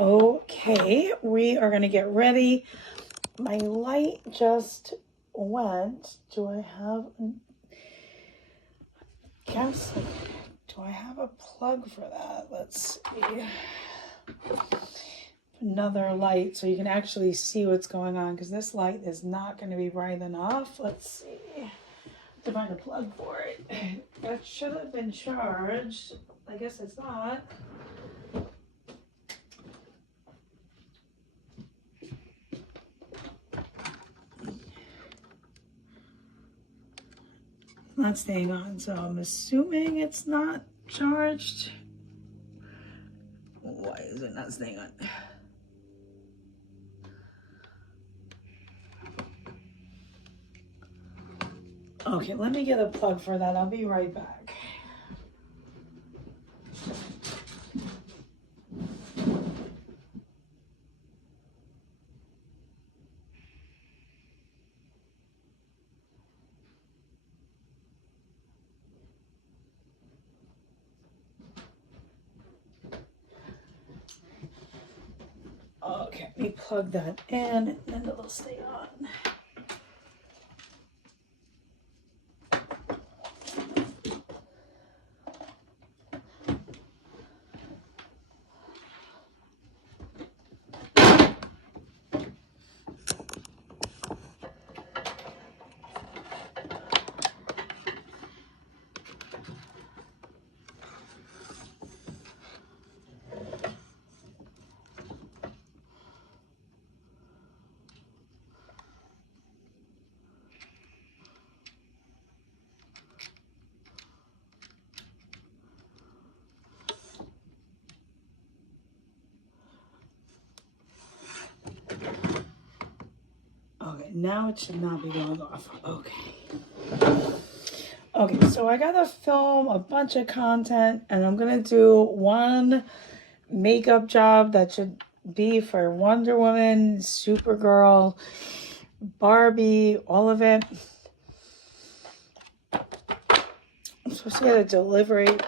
Okay, we are going to get ready. My light just went. Do I have guess? Do I have a plug for that? Let's see. Another light so you can actually see what's going on, because this light is not going to be bright enough. Let's see. To find a plug for it. That should have been charged. I guess it's not. Not staying on, so I'm assuming it's not charged. Why is it not staying on? Okay, let me get a plug for that. I'll be right back. Okay, let me plug that in and then it'll stay on. Okay, now it should not be going off. Okay, so I gotta film a bunch of content and I'm gonna do one makeup job that should be for Wonder Woman, Supergirl, Barbie, all of it. I'm supposed to get a delivery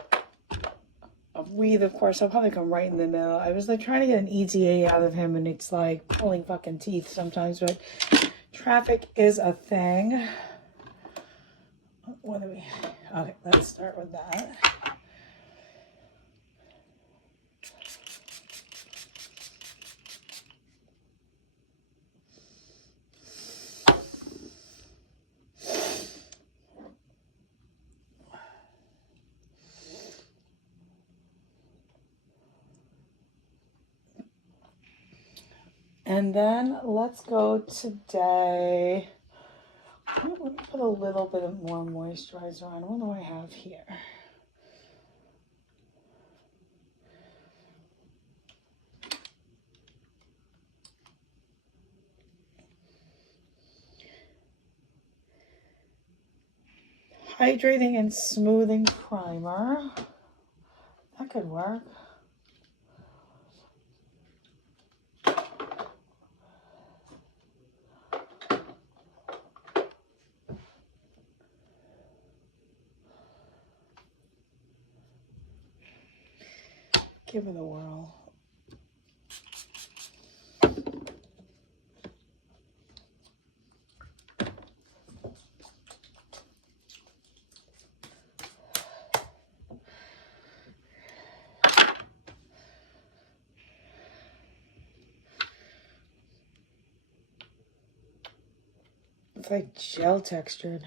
of Wreath, of course. I'll probably come right in the middle. I was like trying to get an ETA out of him and it's like pulling fucking teeth sometimes, but traffic is a thing. What do we... Okay, let's start with that. And then let's go today. Let me put a little bit of more moisturizer on. What do I have here? Hydrating and smoothing primer. That could work. Give it a whirl. It's like gel textured.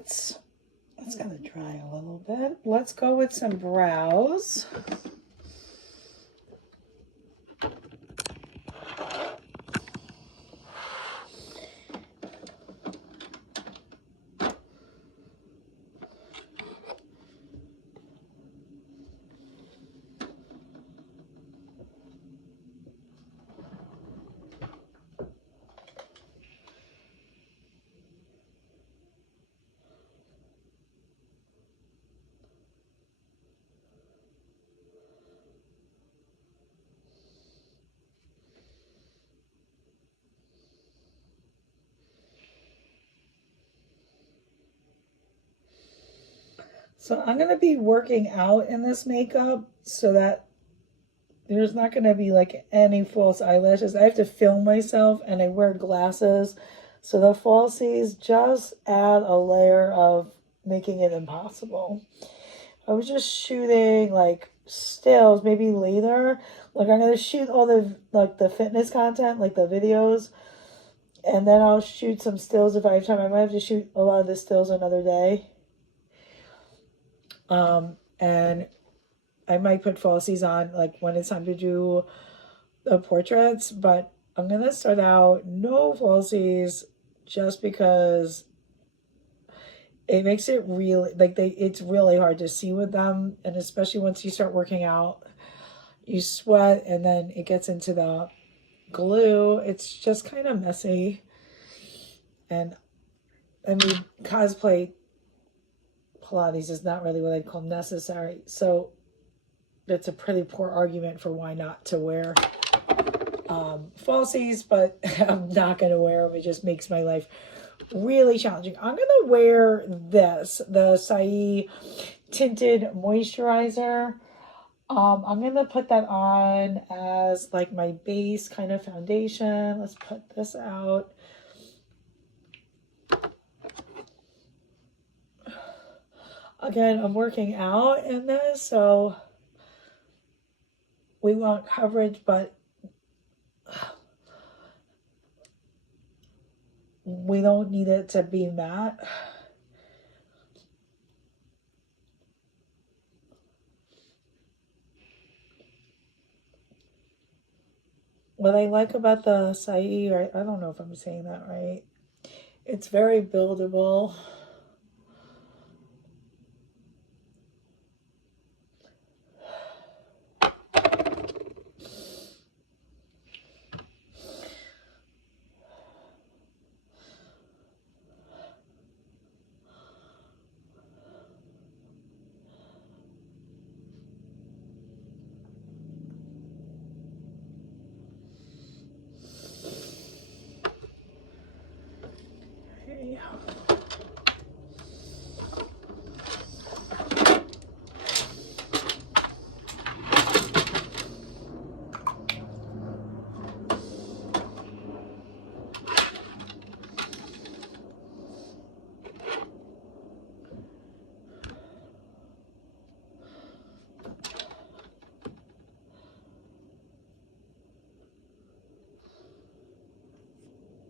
It's gonna dry a little bit. Let's go with some brows. So I'm going to be working out in this makeup so that there's not going to be like any false eyelashes. I have to film myself and I wear glasses. So the falsies just add a layer of making it impossible. I was just shooting like stills, maybe later. Like I'm going to shoot all the like the fitness content, like the videos. And then I'll shoot some stills if I have time. I might have to shoot a lot of the stills another day. And I might put falsies on like when it's time to do the portraits, but I'm gonna start out no falsies just because it makes it really like it's really hard to see with them, and especially once you start working out, you sweat and then it gets into the glue. It's just kind of messy. And I mean, cosplay Pilates is not really what I'd call necessary. So that's a pretty poor argument for why not to wear falsies, but I'm not going to wear them. It just makes my life really challenging. I'm going to wear this, the Acai Tinted Moisturizer. I'm going to put that on as like my base kind of foundation. Let's put this out. Again, I'm working out in this, so we want coverage, but we don't need it to be matte. What I like about the acai, or I don't know if I'm saying that right, it's very buildable.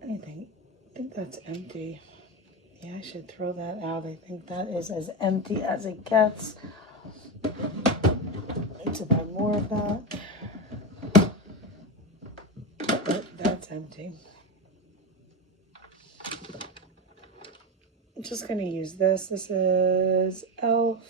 Okay. I think that's empty. Yeah, I should throw that out. I think that is as empty as it gets. I need to buy more of that. But that's empty. I'm just going to use this. This is Elf.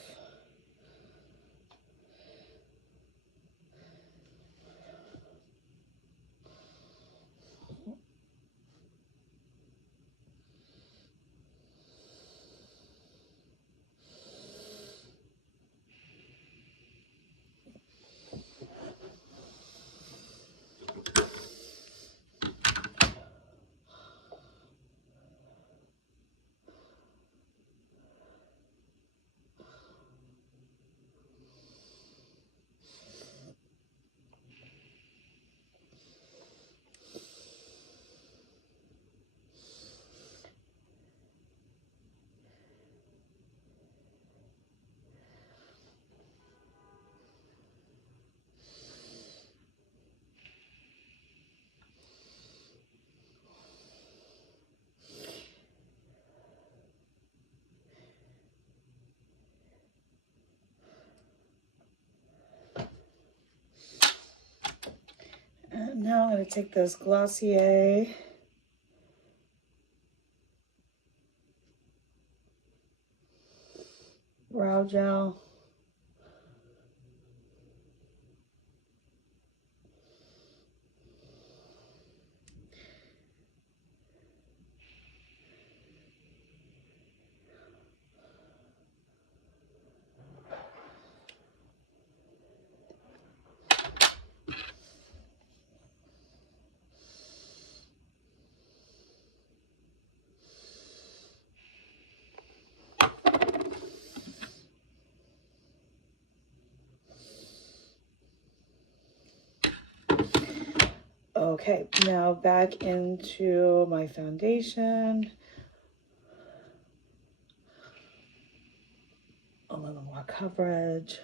take this Glossier brow gel. Okay, now back into my foundation. A little more coverage.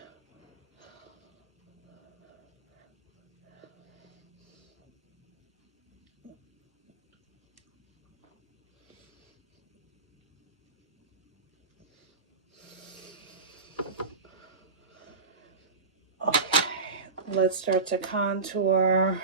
Okay, let's start to contour.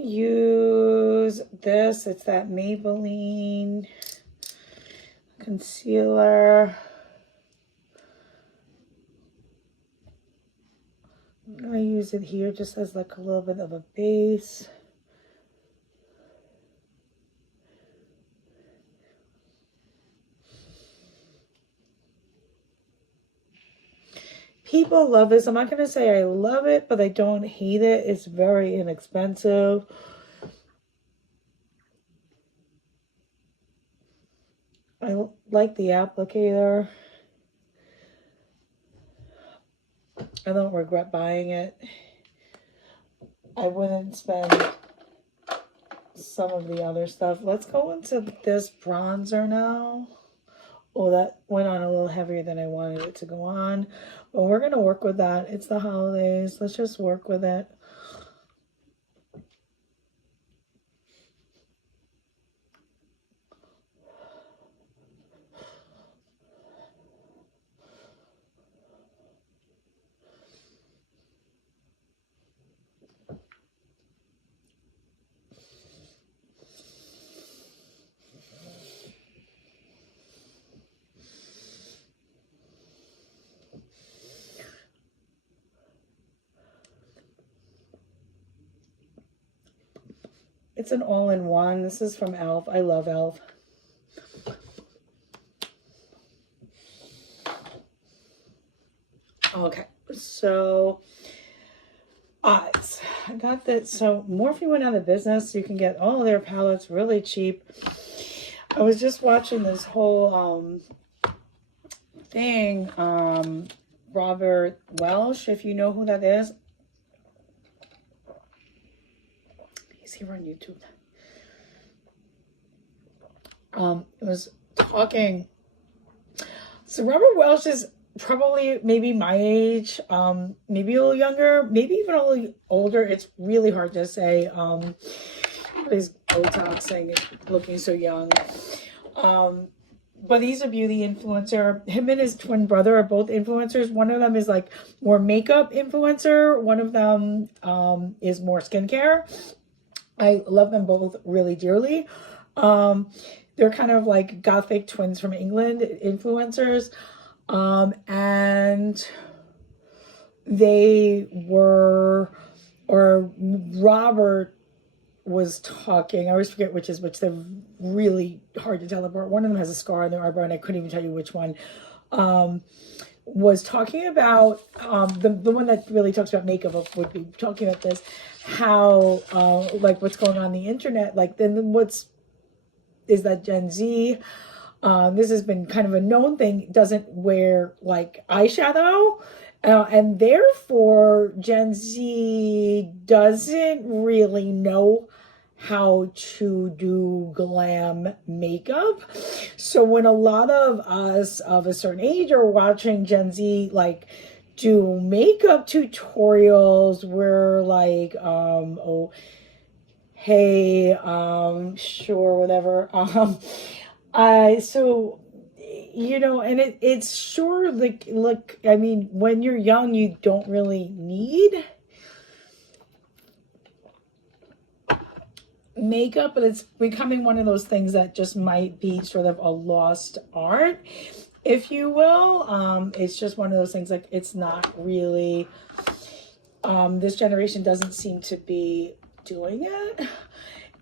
Use this. It's that Maybelline concealer. I'm going to use it here just as like a little bit of a base. People love this. I'm not going to say I love it, but I don't hate it. It's very inexpensive. I like the applicator. I don't regret buying it. I wouldn't spend some of the other stuff. Let's go into this bronzer now. Oh, that went on a little heavier than I wanted it to go on. But we're going to work with that. It's the holidays. Let's just work with it. It's an all-in-one. This is from e.l.f. I love e.l.f. Okay, so eyes. I got that. So Morphe went out of business. You can get all of their palettes really cheap. I was just watching this whole thing. Robert Welsh, if you know who that is. He's here on YouTube. It was talking. So Robert Welsh is probably maybe my age, maybe a little younger, maybe even a little older. It's really hard to say. He's Botoxing, looking so young. but he's a beauty influencer. Him and his twin brother are both influencers. One of them is like more makeup influencer. One of them is more skincare. I love them both really dearly. They're kind of like gothic twins from England influencers. And they were, or Robert was talking, I always forget which is which, they're really hard to tell apart. One of them has a scar on their eyebrow, and I couldn't even tell you which one. Was talking about, the one that really talks about makeup would be talking about this, how, like what's going on the internet, like then is that Gen Z, this has been kind of a known thing, doesn't wear like eyeshadow. And therefore, Gen Z doesn't really know how to do glam makeup. So when a lot of us of a certain age are watching Gen Z like do makeup tutorials, we're like, oh, hey, sure, whatever. So, you know, and it's sure, like, look, I mean, when you're young, you don't really need makeup, but it's becoming one of those things that just might be sort of a lost art, if you will. It's just one of those things, like, it's not really, this generation doesn't seem to be doing it.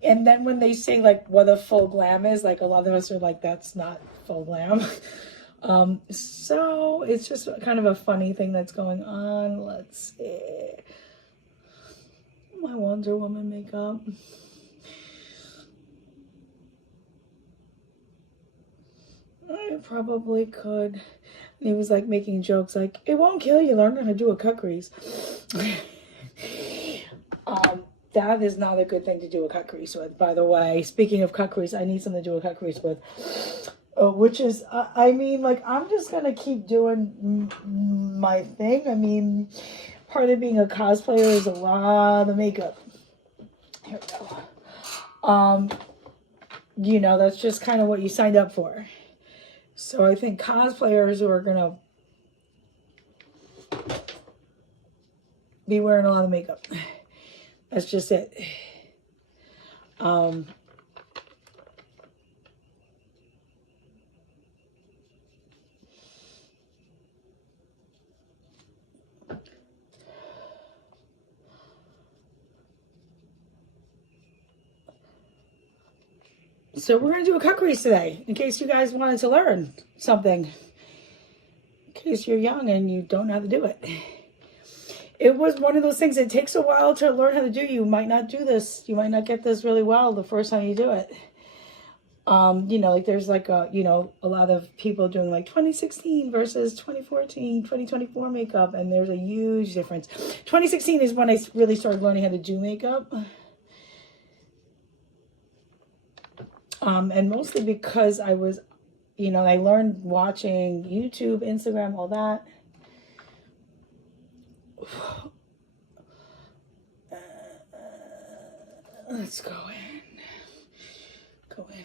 And then when they say like what a full glam is, like a lot of us are like, that's not full glam. So it's just kind of a funny thing that's going on. Let's see. My Wonder Woman makeup. I probably could. And he was like making jokes like, it won't kill you, learn how to do a cut crease. That is not a good thing to do a cut crease with, by the way. Speaking of cut crease, I need something to do a cut crease with. Which is, I mean, like, I'm just going to keep doing my thing. I mean, part of being a cosplayer is a lot of makeup. Here we go. You know, that's just kind of what you signed up for. So I think cosplayers who are going to be wearing a lot of makeup. That's just it. So we're going to do a cut crease today, in case you guys wanted to learn something. In case you're young and you don't know how to do it. It was one of those things, it takes a while to learn how to do. You might not do this. You might not get this really well the first time you do it. You know, like there's like a, you know, a lot of people doing like 2016 versus 2014, 2024 makeup. And there's a huge difference. 2016 is when I really started learning how to do makeup. And mostly because I was, you know, I learned watching YouTube, Instagram, all that. Let's go in. Go in.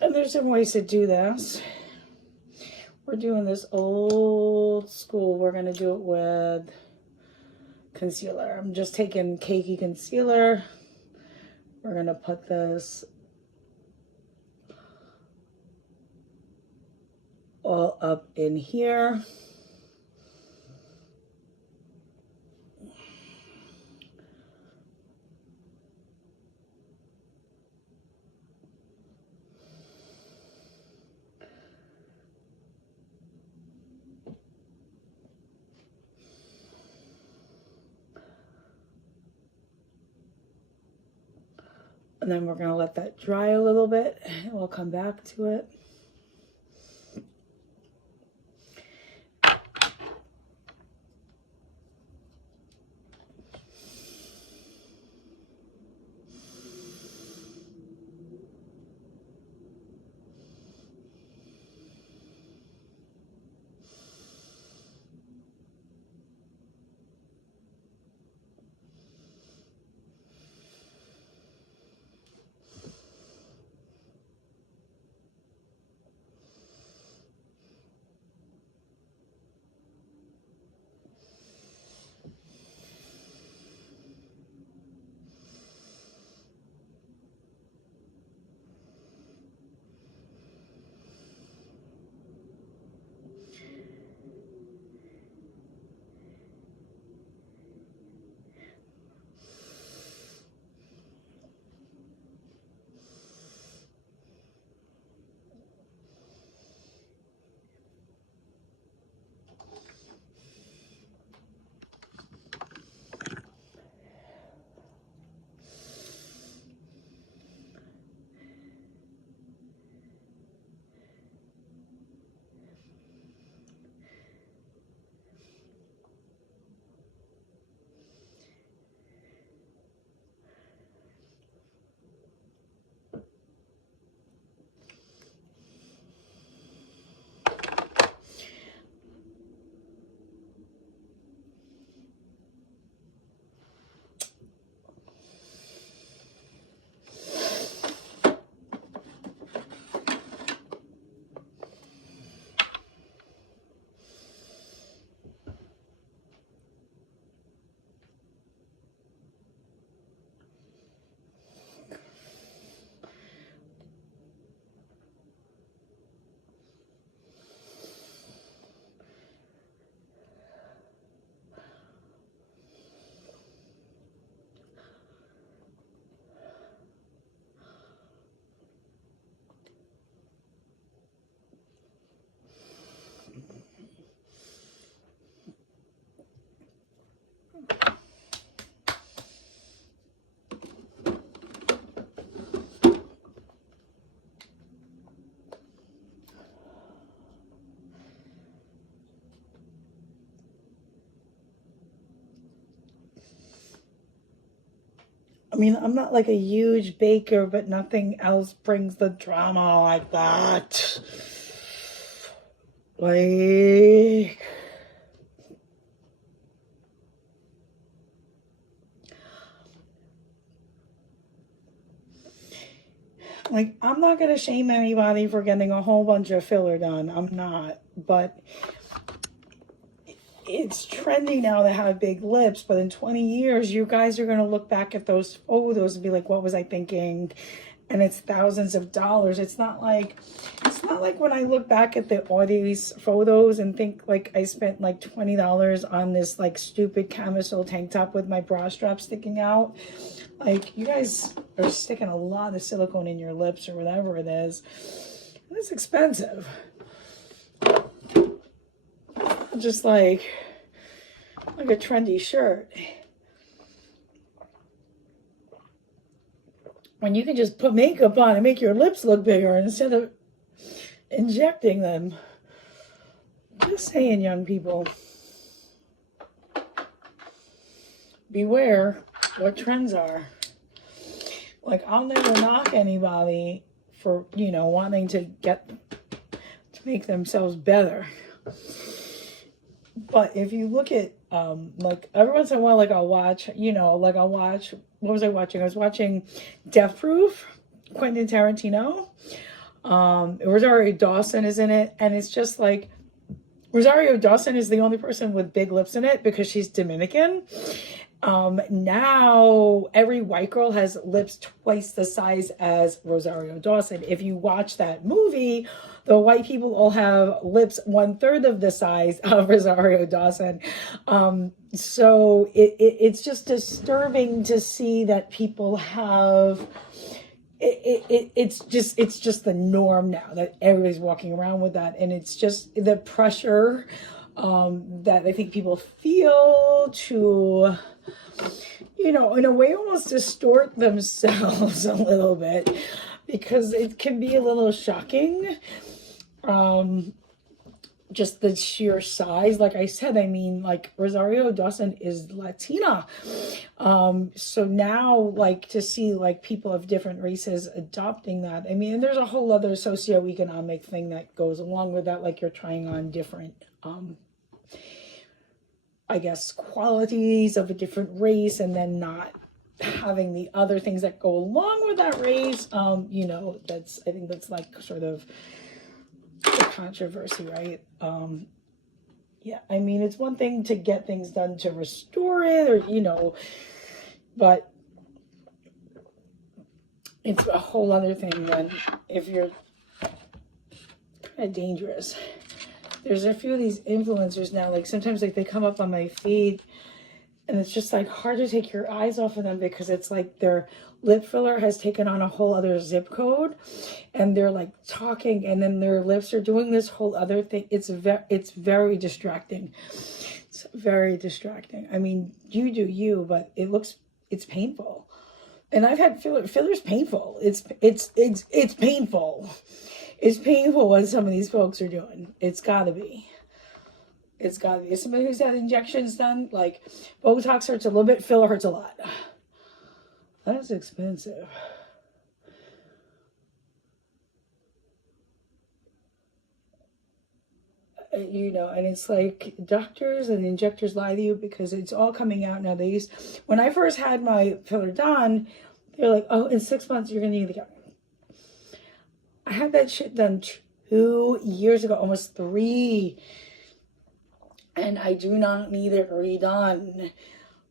And there's some ways to do this. We're doing this old school. We're going to do it with concealer. I'm just taking cakey concealer. We're going to put this all up in here. And then we're going to let that dry a little bit, and we'll come back to it. I mean, I'm not like a huge baker, but nothing else brings the drama like that. Like, I'm not gonna shame anybody for getting a whole bunch of filler done. I'm not, but it's trendy now to have big lips. But in 20 years, you guys are gonna look back at those photos and be like, "What was I thinking?" And it's thousands of dollars. It's not like when I look back at all these photos and think like I spent like $20 on this like stupid camisole tank top with my bra strap sticking out. Like, you guys are sticking a lot of silicone in your lips or whatever it is. And it's expensive. Just like a trendy shirt. When you can just put makeup on and make your lips look bigger instead of injecting them. Just saying, young people. Beware what trends are. Like, I'll never knock anybody for, wanting to make themselves better. But if you look at, like, every once in a while, like, I'll watch, what was I watching? I was watching Death Proof, Quentin Tarantino. Rosario Dawson is in it, and it's just like, Rosario Dawson is the only person with big lips in it because she's Dominican. Now every white girl has lips twice the size as Rosario Dawson. If you watch that movie, the white people all have lips 1/3 of the size of Rosario Dawson. So it's just disturbing to see that people have it's just the norm now that everybody's walking around with that, and it's just the pressure that I think people feel to, in a way, almost distort themselves a little bit, because it can be a little shocking. Just the sheer size. Like I said, I mean, like, Rosario Dawson is Latina. So now, like, to see like people of different races adopting that, I mean, and there's a whole other socioeconomic thing that goes along with that. Like, you're trying on different, I guess, qualities of a different race, and then not having the other things that go along with that race. I think that's like sort of the controversy, right? Yeah, I mean, it's one thing to get things done to restore it, or, but it's a whole other thing when, if you're kind of dangerous. There's a few of these influencers now, like, sometimes, like, they come up on my feed, and it's just like hard to take your eyes off of them, because it's like their lip filler has taken on a whole other zip code, and they're like talking, and then their lips are doing this whole other thing. It's very distracting. It's very distracting. I mean, you do you, but it's painful. And I've had filler's painful. It's painful. It's painful what some of these folks are doing. It's gotta be. It's gotta be. As somebody who's had injections done, like, Botox hurts a little bit, filler hurts a lot. That's expensive. And it's like doctors and injectors lie to you, because it's all coming out now. When I first had my filler done, they're like, "Oh, in 6 months you're gonna need to go." I had that shit done 2 years ago, almost 3. And I do not need it redone.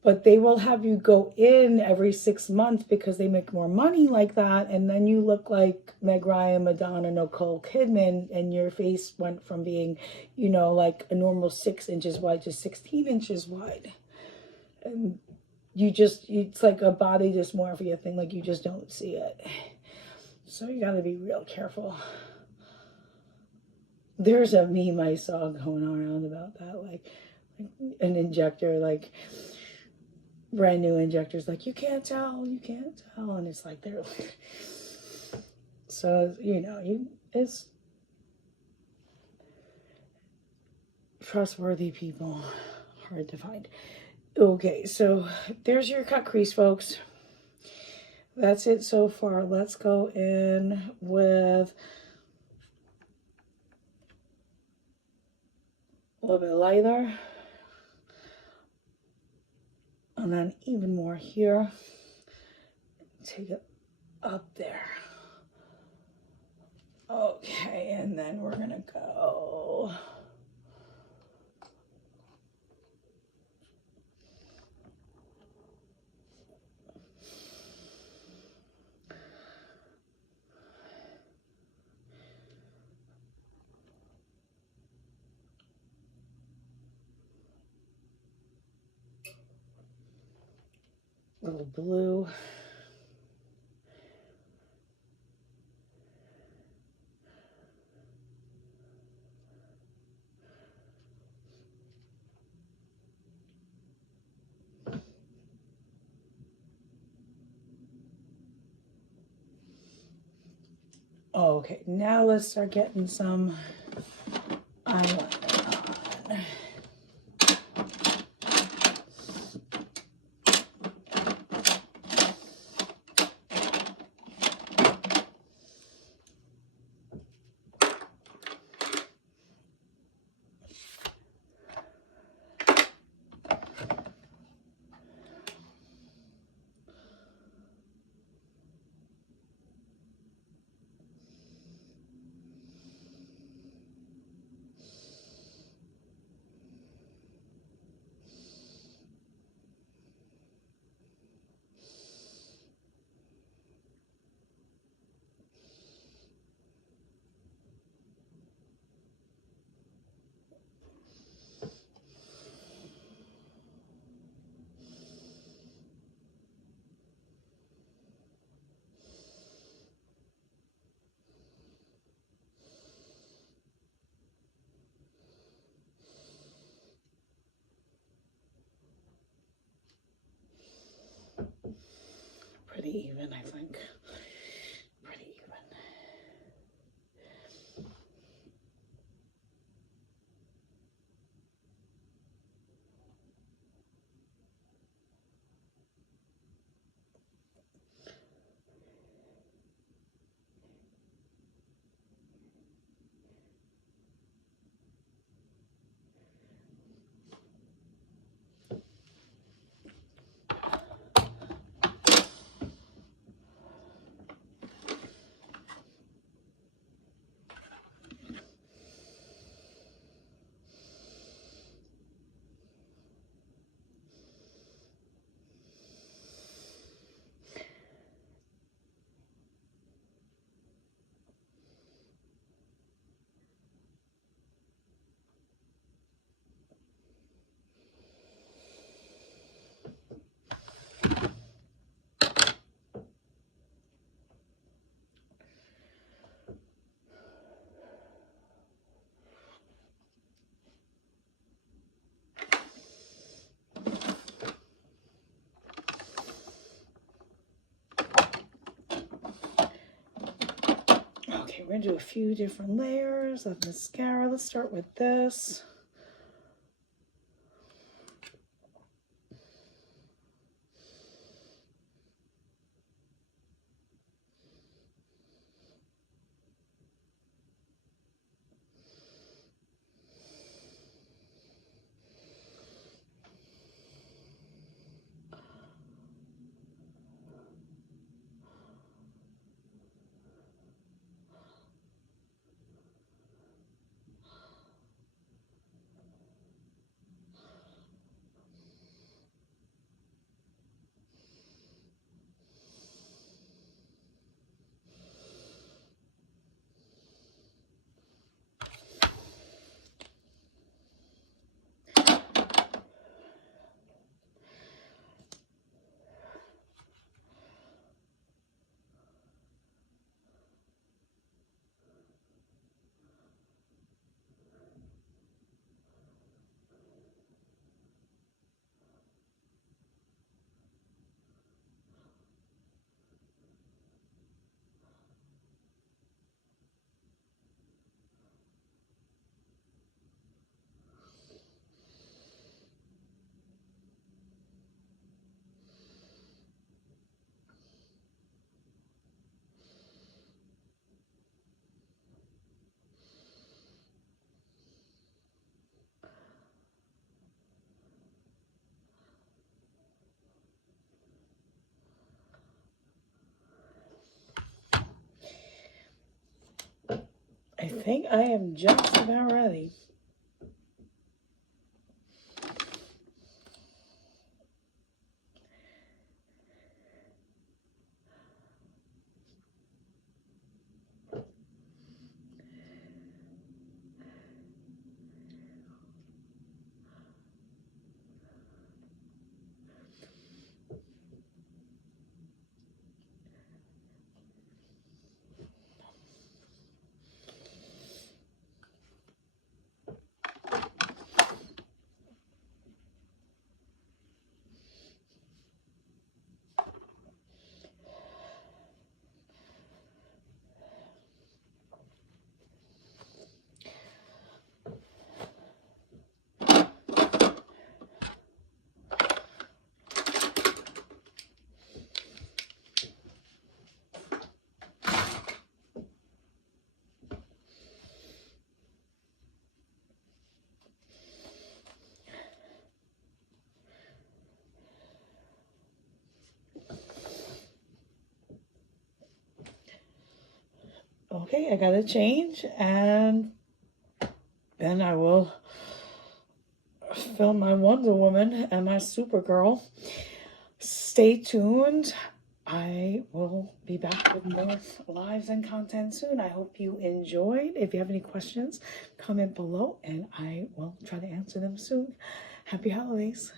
But they will have you go in every 6 months because they make more money like that. And then you look like Meg Ryan, Madonna, Nicole Kidman, and your face went from being, like a normal 6 inches wide to 16 inches wide. And it's like a body dysmorphia thing. Like, you just don't see it. So you got to be real careful. There's a meme I saw going around about that, like an injector, like brand new injectors, like, you can't tell, and it's like they're like, so it's trustworthy people, hard to find. Okay, so there's your cut crease, folks. that's it so far. Let's go in with a little bit lighter. And then even more here. Take it up there. Okay, and then we're gonna go little blue. Okay, now let's start getting some eyeliner on. Pretty even, I think. Pretty even. Okay, we're gonna do a few different layers of mascara. Let's start with this. think I am just about ready. Okay, I gotta change, and then I will film my Wonder Woman and my Supergirl. Stay tuned. I will be back with more lives and content soon. I hope you enjoyed. If you have any questions, comment below and I will try to answer them soon. Happy holidays.